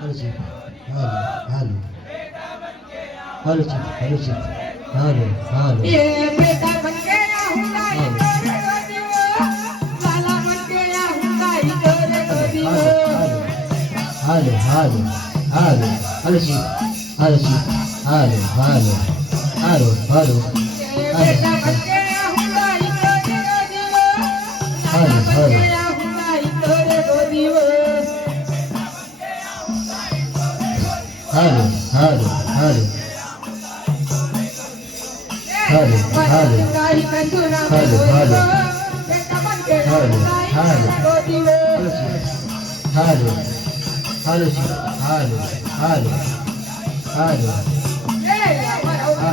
hello chief hello hello chief hello ये बेटा बन गया हुंडा लाला बन गया हुंडा तोरे गोदी में हेलो चीफ हेलो ये बेटा बन गया हुंडा तोरे गोदी में लाला बन गया हुंडा तोरे गोदी में हेलो गाड़ी में सुना बेटा बन गया हुंडा गोदी में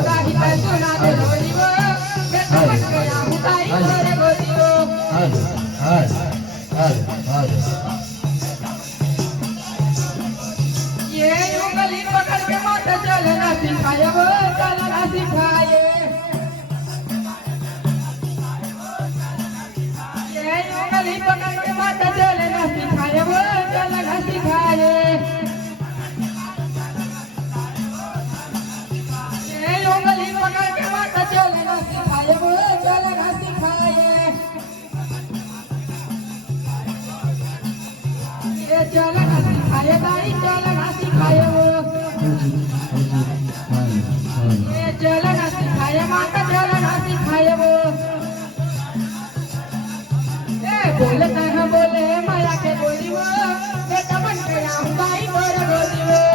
गाड़ी में सुना गोदी में बेटा बन गया हुंडा तोरे गोदी में ये उंगली पकड़ के मत चलना सिखाए वो चलना सिखाए ये उंगली पकड़ के मत चलना सिखाए वो चलना सिखाए ये उंगली पकड़ के मत चलना सिखाए वो चलना सिखाए ये चलना सिखाए दाई चलना सिखाए वो ये चलना सिखाए माता चलना सिखाए वो बोलता है बोले माया के बोली वो बेटा बन गया हुंडाई तोरे गोदी में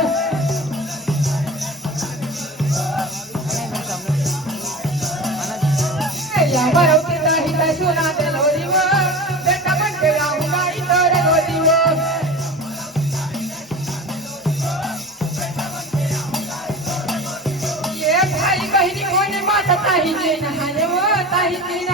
या बरौती दाही का सुना दे लोरी वो बेटा बन गया हुंडाई तोरे गोदी में ये भाई बहनी कोने माता ताही जी नहाए वो ताही जी